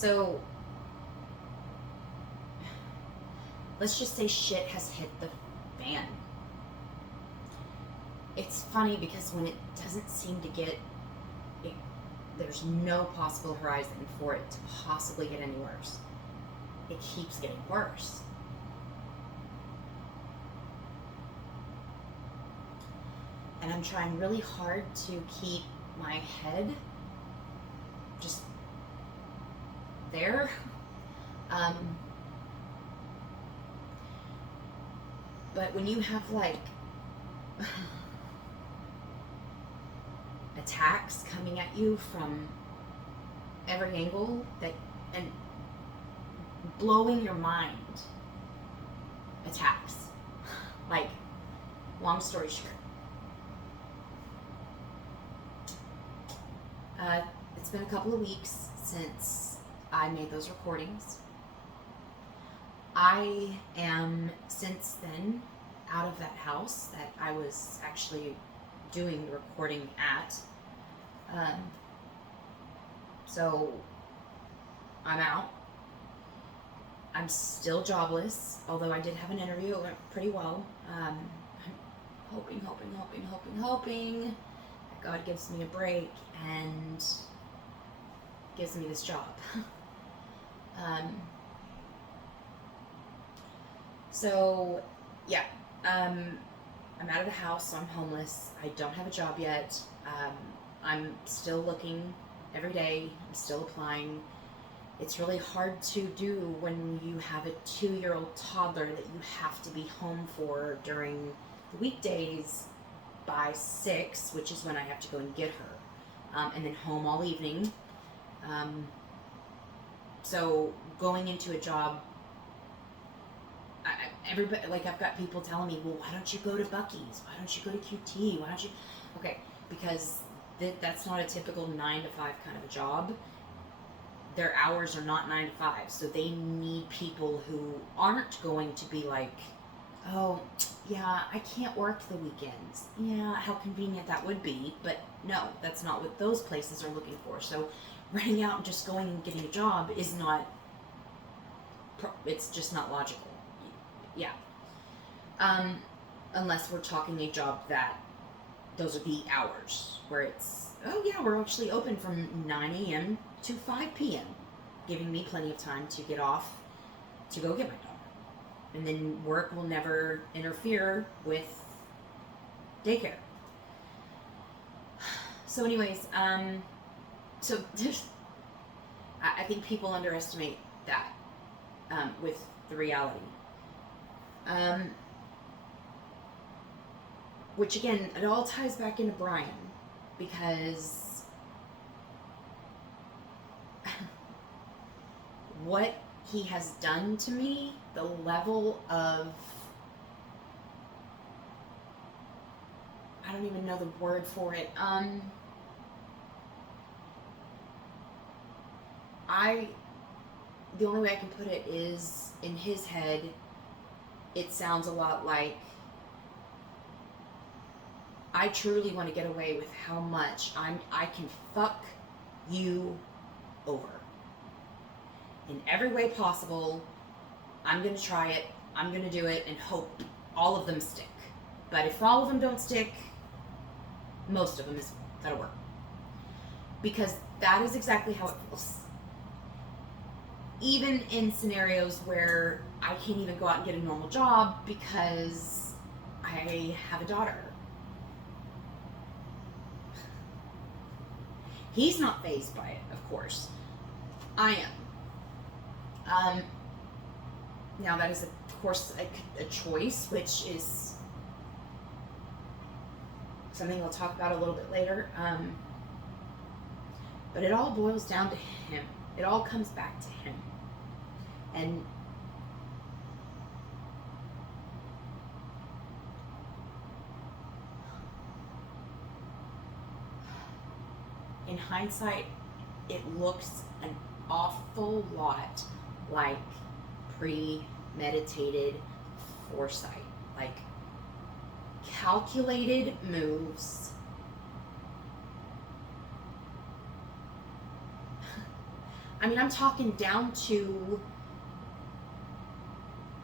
So let's just say shit has hit the fan. It's funny because when it doesn't seem to get, there's no possible horizon for it to possibly get any worse. It keeps getting worse. And I'm trying really hard to keep my head just there. But when you have like attacks coming at you from every angle and blowing your mind attacks, like, long story short, it's been a couple of weeks since I made those recordings. I am since then out of that house that I was actually doing the recording at. So I'm out. I'm still jobless, although I did have an interview. It went pretty well. I'm hoping that God gives me a break and gives me this job. So, yeah, I'm out of the house, so I'm homeless. I don't have a job yet. I'm still looking every day. I'm still applying. It's really hard to do when you have a 2-year-old toddler that you have to be home for during the weekdays by 6, which is when I have to go and get her, and then home all evening. So going into a job, everybody, like, I've got people telling me, well, why don't you go to Buc-ee's? Why don't you go to QT? Why don't you? Okay, because that's not a typical 9 to 5 kind of a job. Their hours are not 9 to 5, so they need people who aren't going to be like, oh, yeah, I can't work the weekends. Yeah, how convenient that would be, but no, that's not what those places are looking for. So running out and just going and getting a job is not, it's just not logical. Yeah. Unless we're talking a job that those are the hours where it's, oh yeah, we're actually open from 9 a.m. to 5 p.m., giving me plenty of time to get off to go get my dog. And then work will never interfere with daycare. So anyways, so I think people underestimate that with the reality. Which again, it all ties back into Brian, because what he has done to me, the level of, I don't even know the word for it. The only way I can put it is, in his head, it sounds a lot like, I truly want to get away with how much I can fuck you over. In every way possible, I'm going to try it, I'm going to do it, and hope all of them stick. But if all of them don't stick, most of them is that'll work. Because that is exactly how it feels. Even in scenarios where I can't even go out and get a normal job because I have a daughter. He's not fazed by it, of course. I am. Now that is, of course, a choice, which is something we'll talk about a little bit later. But it all boils down to him. It all comes back to him. And in hindsight, it looks an awful lot like premeditated foresight, like calculated moves, I mean, I'm talking down to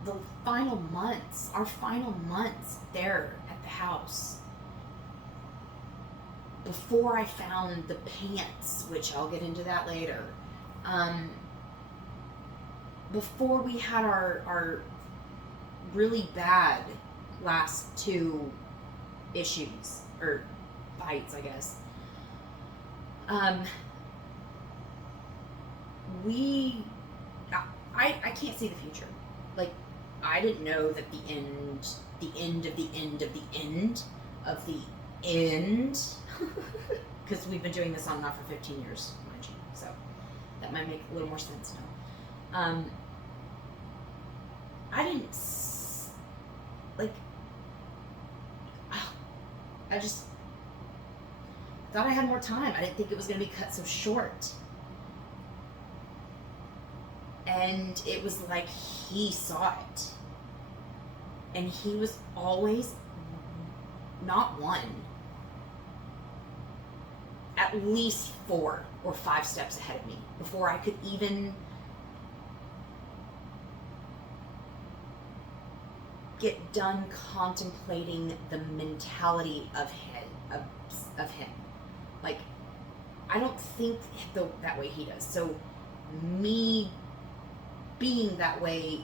the final months, our final months there at the house. Before I found the pants, which I'll get into that later. Before we had our really bad last two issues, or fights, I guess. I can't see the future. Like, I didn't know that the end of the end of the end of the end, because we've been doing this on and off for 15 years, mind you, so that might make a little more sense now. I didn't, like, I just thought I had more time. I didn't think it was going to be cut so short. And it was like he saw it. And he was always not one, at least 4 or 5 steps ahead of me before I could even get done contemplating the mentality of him. Like, I don't think that way he does. So me being that way,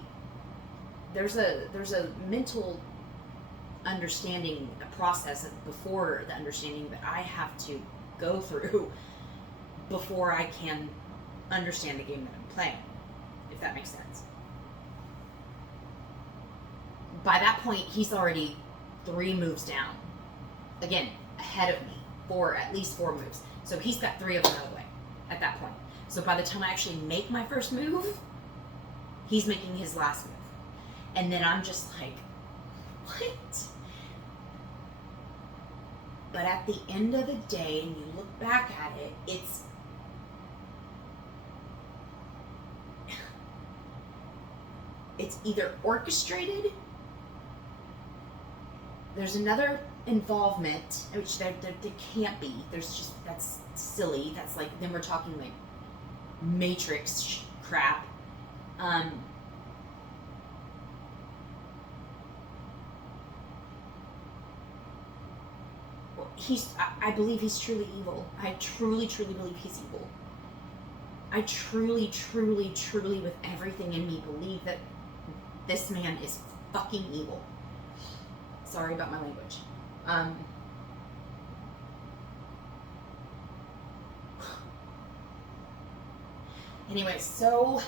there's a mental understanding, a process before the understanding that I have to go through before I can understand the game that I'm playing, if that makes sense. By that point, he's already 3 moves down. Again, ahead of me. At least 4 moves. So he's got 3 of them out of the way at that point. So by the time I actually make my first move, he's making his last move. And then I'm just like, what? But at the end of the day, and you look back at it, it's either orchestrated, there's another involvement, which there can't be. There's just, that's silly. That's like, then we're talking like Matrix crap. I believe he's truly evil. I truly, truly believe he's evil. I truly, truly, truly, with everything in me, believe that this man is fucking evil. Sorry about my language. Anyway, so,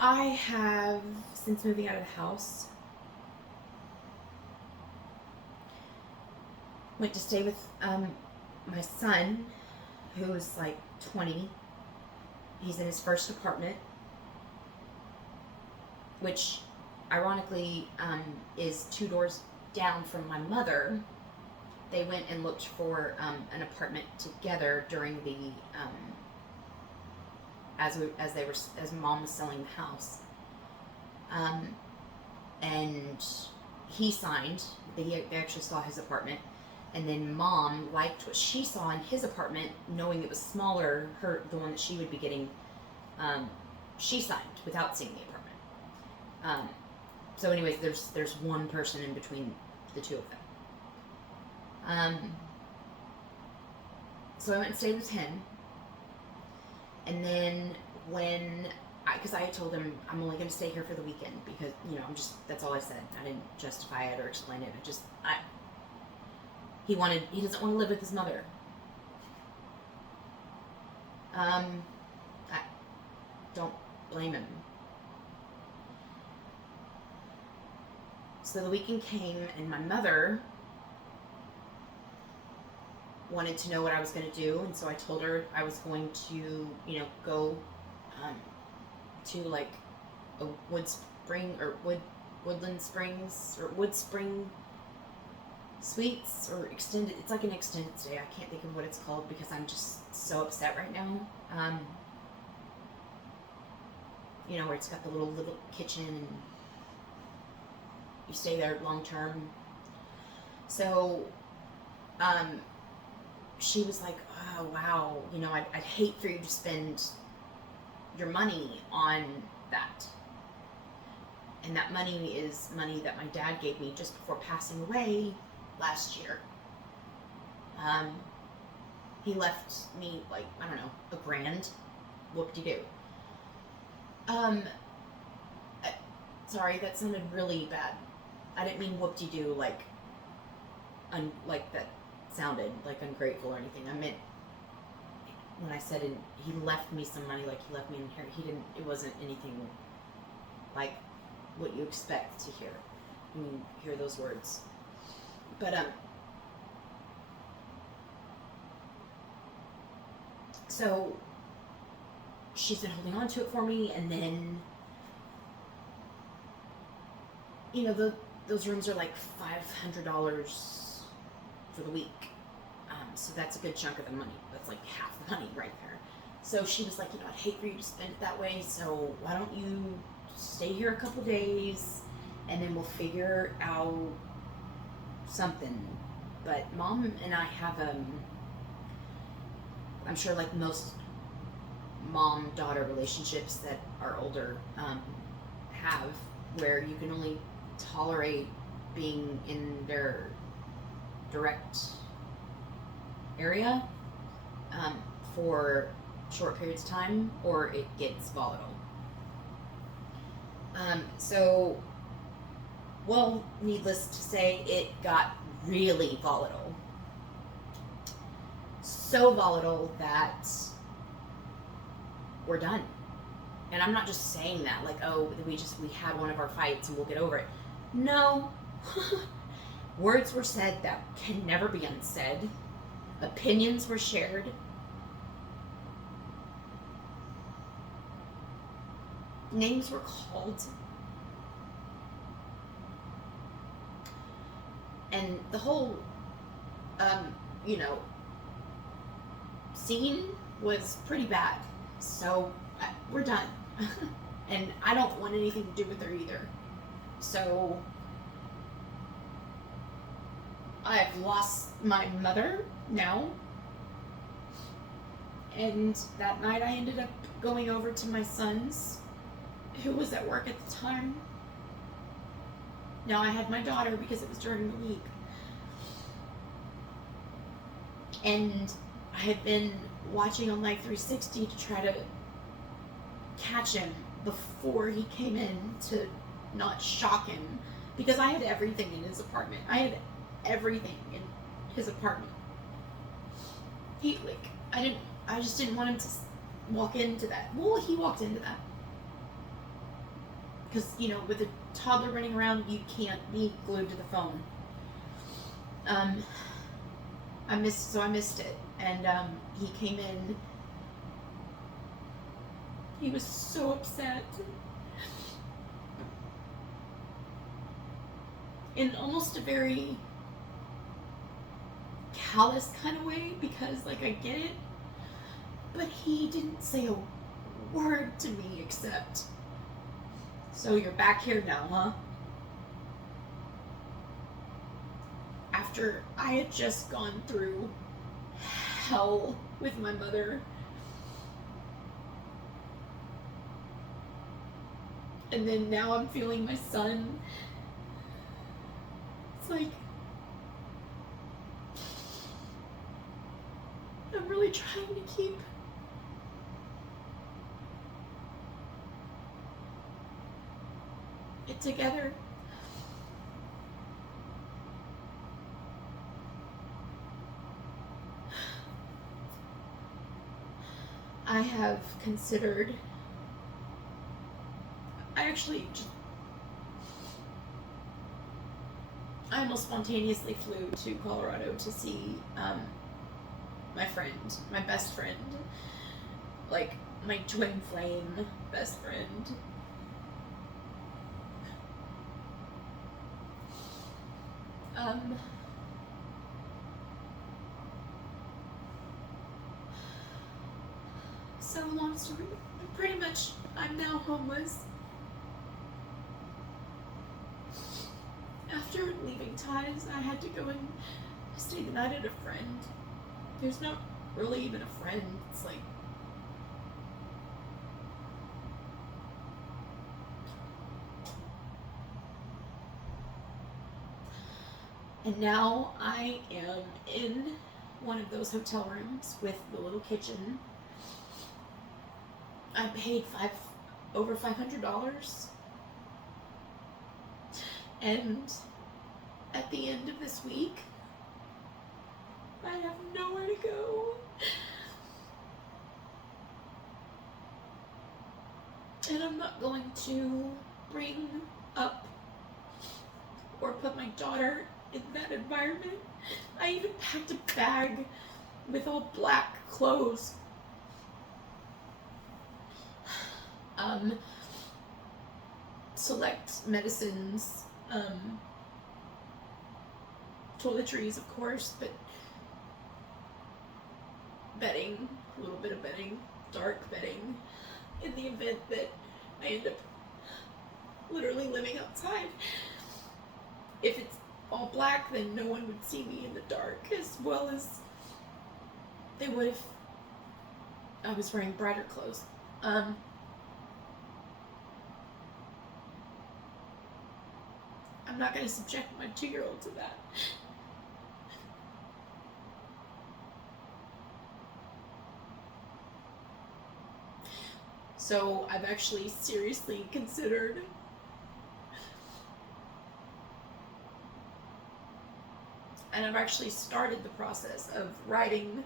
I have, since moving out of the house, went to stay with, my son, who's like 20. He's in his first apartment, which ironically is 2 doors down from my mother. They went and looked for an apartment together during the as mom was selling the house, and he signed. They actually saw his apartment. And then mom liked what she saw in his apartment, knowing it was smaller, the one that she would be getting, she signed without seeing the apartment. So anyways, there's one person in between the 2 of them. So I went and stayed with him. And then because I had told him I'm only going to stay here for the weekend because, that's all I said. I didn't justify it or explain it. He doesn't want to live with his mother. I don't blame him. So the weekend came, and my mother wanted to know what I was going to do, and so I told her I was going to, go to like a Woodland Springs, or Wood Spring Suites, or extended. It's like an extended stay. I can't think of what it's called because I'm just so upset right now. Where it's got the little kitchen and you stay there long term. So she was like, oh, wow, you know, I'd hate for you to spend your money on that. And that money is money that my dad gave me just before passing away last year. He left me, like, I don't know, $1,000. Whoop-de-doo. Sorry, that sounded really bad. I didn't mean whoop-de-doo like that sounded like ungrateful or anything. I meant when I said he left me some money, like he left me in here. It wasn't anything like what you expect to hear when you hear those words. But so she's been holding on to it for me, and then, you know, those rooms are like $500 for the week. So that's a good chunk of the money. That's like half the money right there. So she was like, you know, I'd hate for you to spend it that way, so why don't you stay here a couple days, and then we'll figure out something. But Mom and I have, I'm sure like most mom-daughter relationships that are older have, where you can only tolerate being in their direct area for short periods of time, or it gets volatile. So, well, needless to say, it got really volatile. So volatile that we're done. And I'm not just saying that like, oh, we had one of our fights and we'll get over it. No. Words were said that can never be unsaid. Opinions were shared. Names were called. And the whole, scene was pretty bad. So we're done. And I don't want anything to do with her either. So I've lost my mother now. And that night I ended up going over to my son's, who was at work at the time. Now I had my daughter because it was during the week. And I had been watching on Life 360 to try to catch him before he came in, to not shock him, because I had everything in his apartment. I had everything in his apartment. I just didn't want him to walk into that. Well, he walked into that. Because, with a toddler running around, you can't be glued to the phone. I missed it. And he came in. He was so upset. In almost a very callous kind of way, because, I get it. But he didn't say a word to me except, "So you're back here now, huh?" After I had just gone through hell with my mother. And then now I'm feeling my son. It's like, I'm really trying to keep it together. I have considered, I almost spontaneously flew to Colorado to see my friend, my best friend, my twin flame best friend. So long story, pretty much I'm now homeless. After leaving Ties, I had to go and I stayed the night at a friend. Who's not really even a friend. It's like, and now I am in one of those hotel rooms with the little kitchen. I paid over $500, and at the end of this week, I have nowhere to go. And I'm not going to bring up or put my daughter in that environment. I even packed a bag with all black clothes. Select medicines, toiletries, of course, but bedding, a little bit of bedding, dark bedding, in the event that I end up literally living outside. If it's all black, then no one would see me in the dark as well as they would if I was wearing brighter clothes. I'm not going to subject my 2-year-old to that. So I've actually seriously considered and I've actually started the process of writing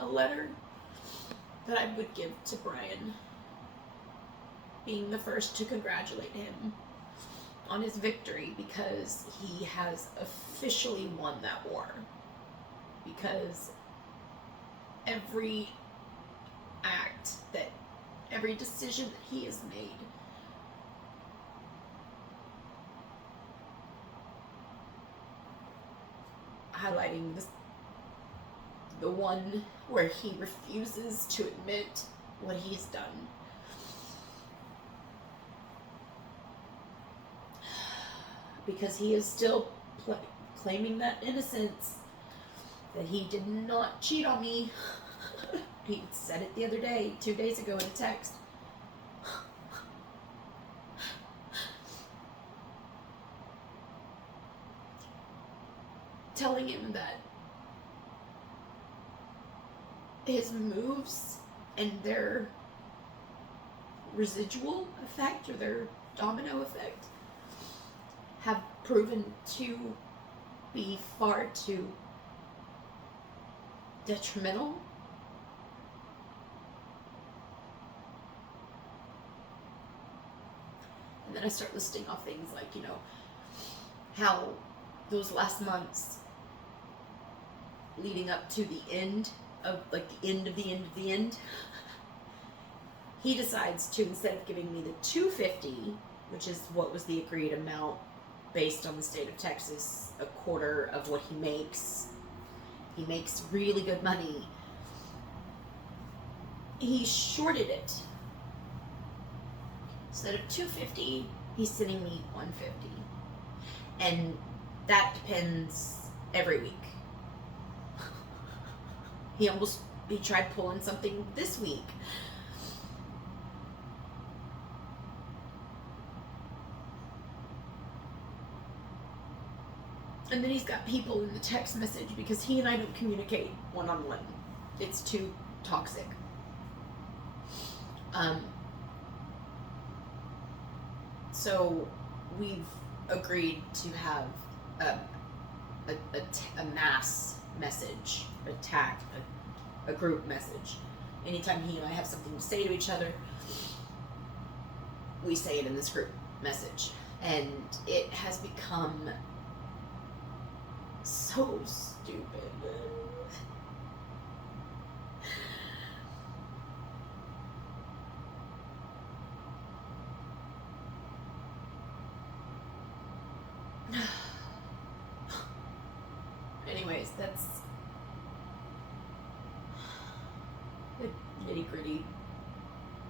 a letter that I would give to Brian, being the first to congratulate him on his victory, because he has officially won that war. Because every act, that every decision that he has made highlighting the one where he refuses to admit what he's done. Because he is still claiming that innocence, that he did not cheat on me. He said it the other day, 2 days ago, in a text. Telling him that his moves and their residual effect, or their domino effect, have proven to be far too detrimental. And then I start listing off things like, how those last months leading up to the end of, the end of the end of the end, he decides to, instead of giving me the $250, which is what was the agreed amount based on the state of Texas, a quarter of what he makes really good money, he shorted it. Instead of $250, he's sending me $150. And that depends every week. He tried pulling something this week. And then he's got people in the text message, because he and I don't communicate one-on-one. It's too toxic. So we've agreed to have a mass message, a group message. Anytime he and I have something to say to each other, we say it in this group message. And it has become so stupid. Anyways, that's the nitty-gritty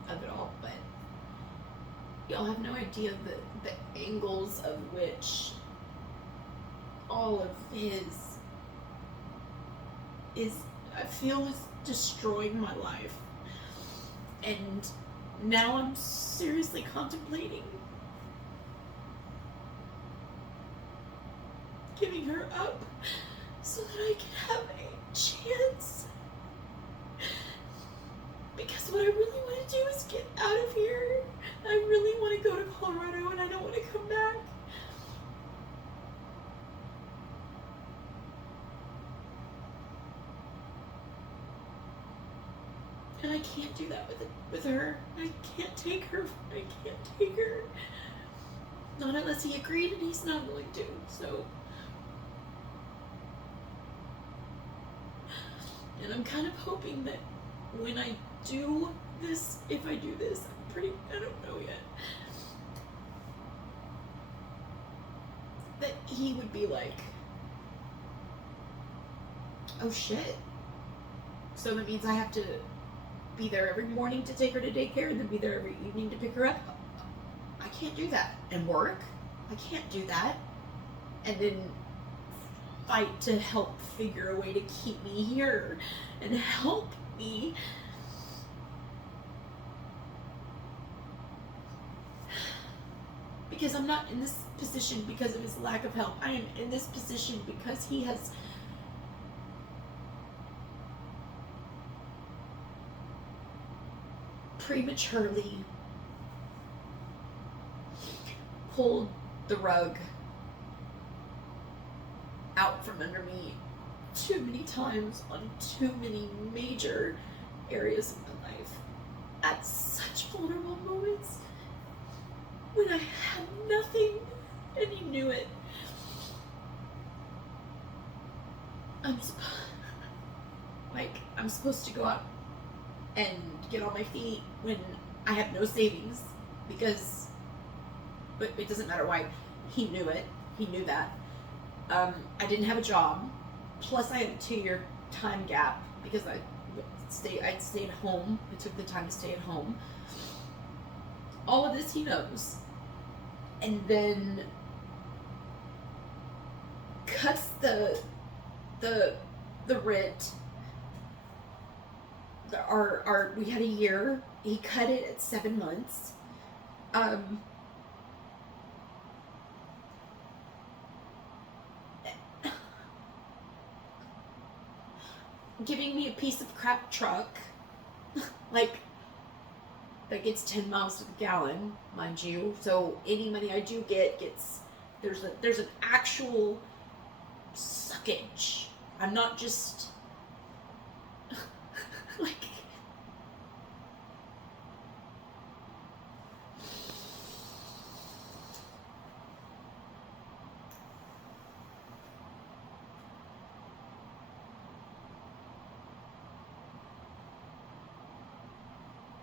of it all, but y'all have no idea the angles of which all of his I feel is destroying my life. And now I'm seriously contemplating giving her up so that I can have a chance. Because what I really want to do is get out of here. I really want to go to Colorado and I don't want to come back. And I can't do that with her. I can't take her. I can't take her. Not unless he agreed, and he's not willing to. So, and I'm kind of hoping that when I do this, if I do this, I don't know yet, that he would be like, oh shit. So that means I have to be there every morning to take her to daycare and then be there every evening to pick her up. I can't do that. And work. I can't do that. And then fight to help figure a way to keep me here and help me. Because I'm not in this position because of his lack of help. I am in this position because he has prematurely pulled the rug out from under me too many times on too many major areas of my life at such vulnerable moments when I had nothing and he knew it. I'm supposed to go out and get on my feet when I have no savings because, but it doesn't matter why. He knew it. He knew that. I didn't have a job. Plus, I had a 2-year time gap because I'd stayed home. I took the time to stay at home. All of this he knows. And then cuts the rent. We had a year. He cut it at 7 months. Giving me a piece of crap truck, like that gets 10 miles to the gallon, mind you. So any money I do get gets there's an actual suckage. I'm not just like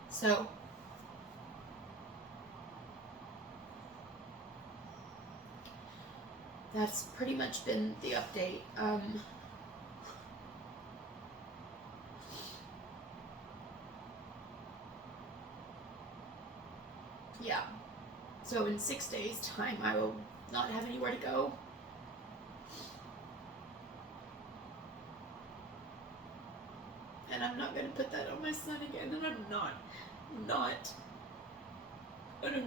so that's pretty much been the update. Yeah. So in 6 days' time, I will not have anywhere to go. And I'm not going to put that on my son again. And I do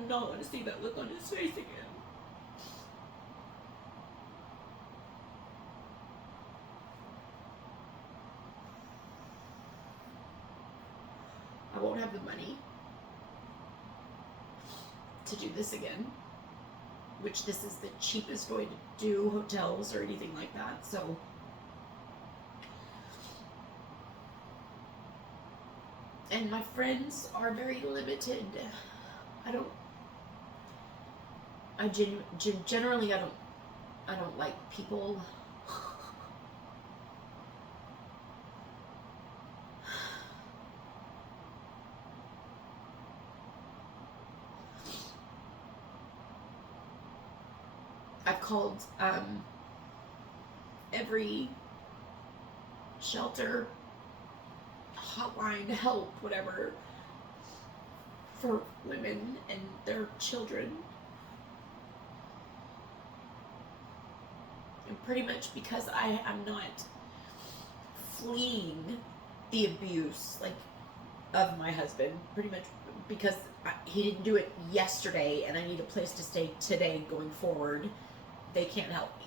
not want to see that look on his face again. I won't have the money to do this again, which this is the cheapest way to do hotels or anything like that. So and my friends are very limited. Generally I don't like people I've called every shelter, hotline, help, whatever, for women and their children. And pretty much because I am not fleeing the abuse, like, of my husband, pretty much, because he didn't do it yesterday, and I need a place to stay today going forward. They can't help me.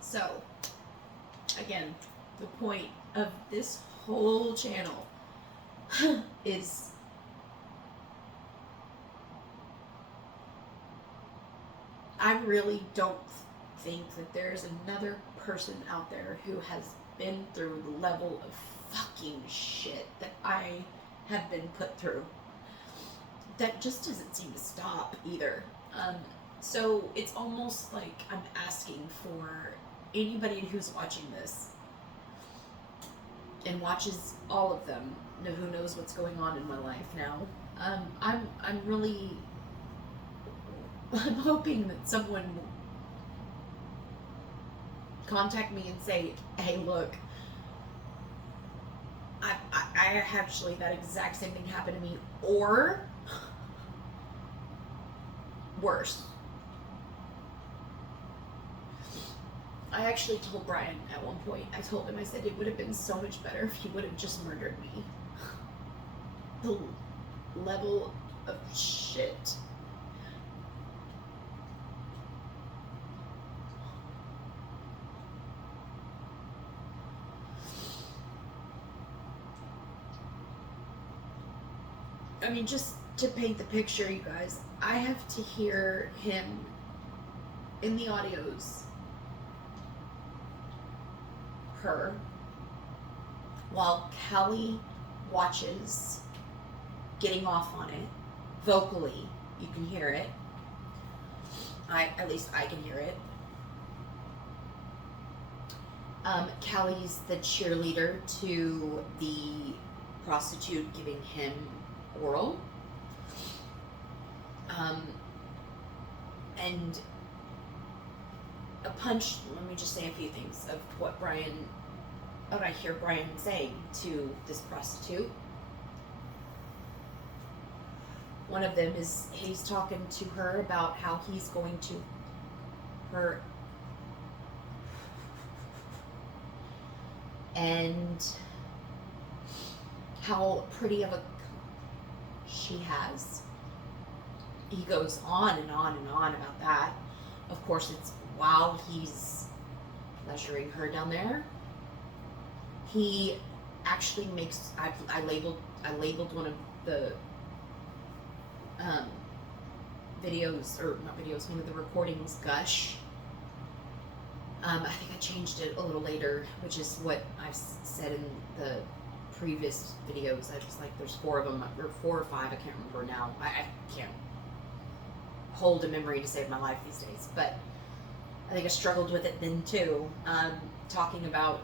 So, again, the point of this whole channel is I really don't think that there's another person out there who has been through the level of fucking shit that I have been put through. That just doesn't seem to stop either. So it's almost like I'm asking for anybody who's watching this and watches all of them, who knows what's going on in my life now. I'm really, I'm hoping that someone will contact me and say, hey, look, I actually, that exact same thing happened to me, or worse. I actually told Brian at one point, I told him, I said, it would have been so much better if he would have just murdered me. The level of shit. I mean, just to paint the picture, you guys, I have to hear him in the audios, her, while Callie watches, getting off on it, vocally, you can hear it. At least I can hear it. Callie's the cheerleader to the prostitute giving him oral. And let me just say a few things of what I hear Brian saying to this prostitute. One of them is, he's talking to her about how he's going to her and how pretty of a she has. He goes on and on and on about that. Of course, it's while he's pleasuring her down there. He actually makes, I labeled one of the videos, or not videos, one of the recordings, gush. I think I changed it a little later, which is what I've said in the previous videos. I was like, there's 4 of them, or 4 or 5, I can't remember now. I can't hold a memory to save my life these days, but I think I struggled with it then too. Talking about,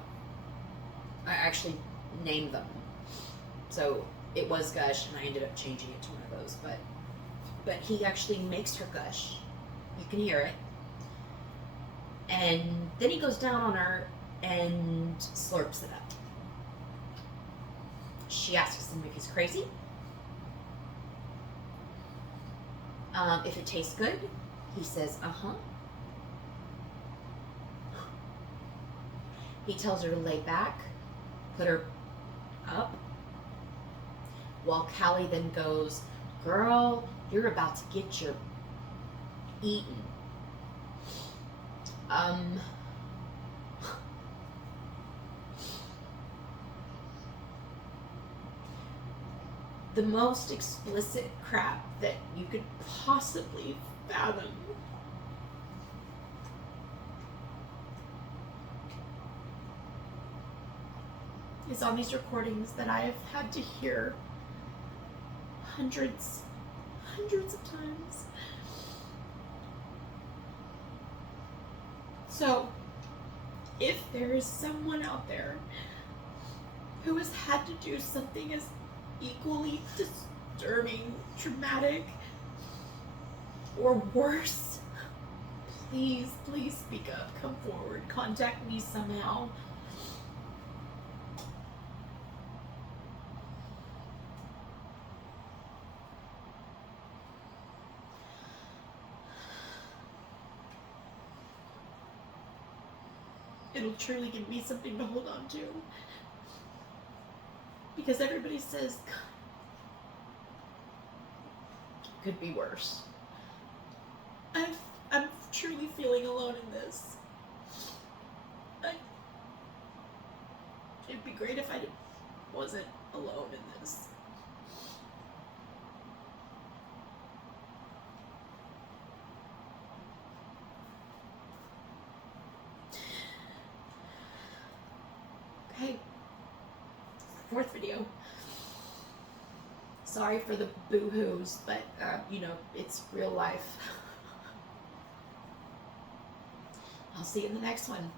I actually named them, so it was gush, and I ended up changing it to one of those. But he actually makes her gush. You can hear it, and then he goes down on her and slurps it up. She asks him if he's crazy. If it tastes good, he says, uh-huh. He tells her to lay back, put her up, while Callie then goes, girl, you're about to get your eaten. The most explicit crap that you could possibly fathom. Is on these recordings that I have had to hear hundreds of times. So, if there is someone out there who has had to do something as equally disturbing, traumatic, or worse, please speak up, come forward, contact me somehow. It'll truly give me something to hold on to. Because everybody says, Could be worse. I'm truly feeling alone in this. It'd be great if I wasn't alone in this. Okay. Fourth video. Sorry for the boo-hoos, but, it's real life. I'll see you in the next one.